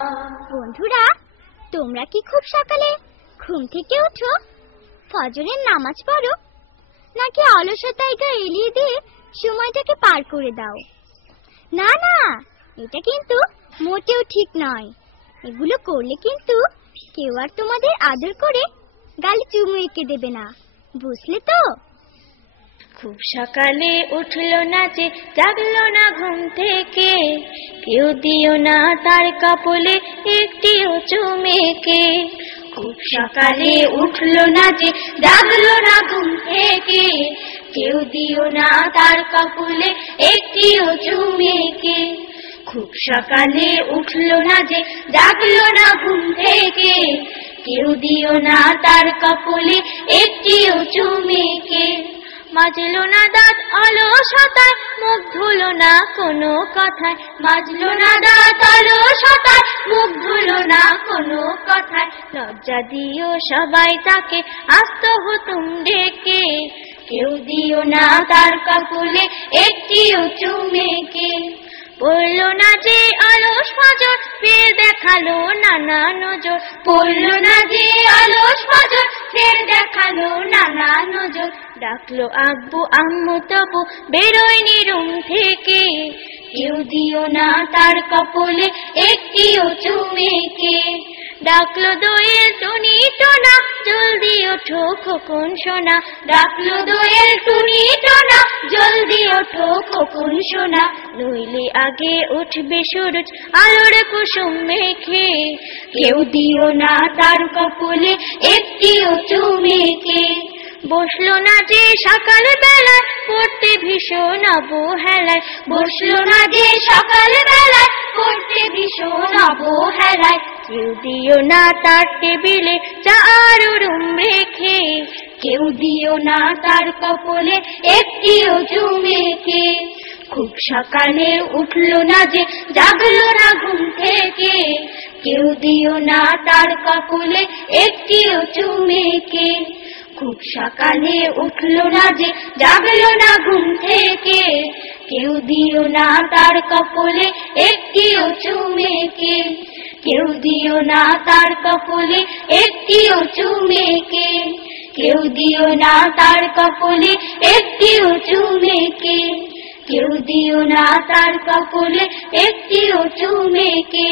বন্ধুরা, তোমরা কি খুব সকালে ঘুম থেকে ওঠো, ফজরের নামাজ পড়ো, নাকি অলসতায় গা এলিয়ে দিয়ে সময়টাকে পার করে দাও? না না, এটা কিন্তু মোটেও ঠিক নয়। এগুলো করলে কিন্তু কেউ আর তোমাদের আদর করে গালে চুমু এঁকে দেবে না, বুঝলে তো? খুব সকালে উঠলো না যে, জাগলো না ঘুম থেকে, কেউ দিও না তার কপালে একটিও চুমুকে। খুব সকালে উঠলো না যে, জাগলো না ঘুম থেকে, কেউ দিও না তার কপালে একটিও চুমুকে। খুব সকালে উঠলো না যে, জাগলো না ঘুম থেকে, কেউ দিও না তার কপালে একটিও চুমুকে। মাজলো না দাঁত অলসতায়, মুখ ধুলো না কোনো কথায়, মাজলো না দাঁত অলসতায়, মুখ ধুলো না কোনো কথায়। লজ্জা দিও সবাই তাকে আস্ত হুতুম ডেকে, কেউ দিও না তার কপালে একটিও চুমুকে। পড়লো না যে অলস ফজর, ফের দেখালো নানা নজর, পড়লো না যে অলস ফজর, ফের দেখালো নানা নজর। ডাকলো আব্বু আম্মু তবু বেরোয়নি রুম থেকে, কেউ দিও না তার কপালে একটিও চুমুকে। ডাকলো দোয়েল টুনি টোনা, জলদি ওঠো খোকন সোনা, ডাকলো দোয়েল টুনি টোনা, জলদি ওঠো খোকন সোনা। নইলে আগে উঠবে সূরজ আলোর কুসুম মেখে, কেউ দিও না তার কপালে একটিও চুমুকে। বসলো না যে সকাল বেলায় পড়তে ভীষণ অবহেলায়, বসলো না যে সকাল বেলায় পড়তে ভীষণ অবহেলায়। কেউ দিও না তার টেবিলে চা আর রুম রেখে, কেউ দিও না তার কপালে একটিও চুমুকে। খুব সকালে উঠলো না যে, জাগলো না ঘুম থেকে, কেউ দিও না তার কপালে একটিও চুমুকে। খুব সকালে উঠলো না যে, জাগলো না ঘুম থেকে, কেউ দিও না তার কপালে একটিও চুমুকে। কেউ দিও না তার কপালে একটিও চুমুকে, কেউ দিও না তার কপালে একটিও চুমুকে, কেউ দিও না তার কপালে একটিও চুমুকে।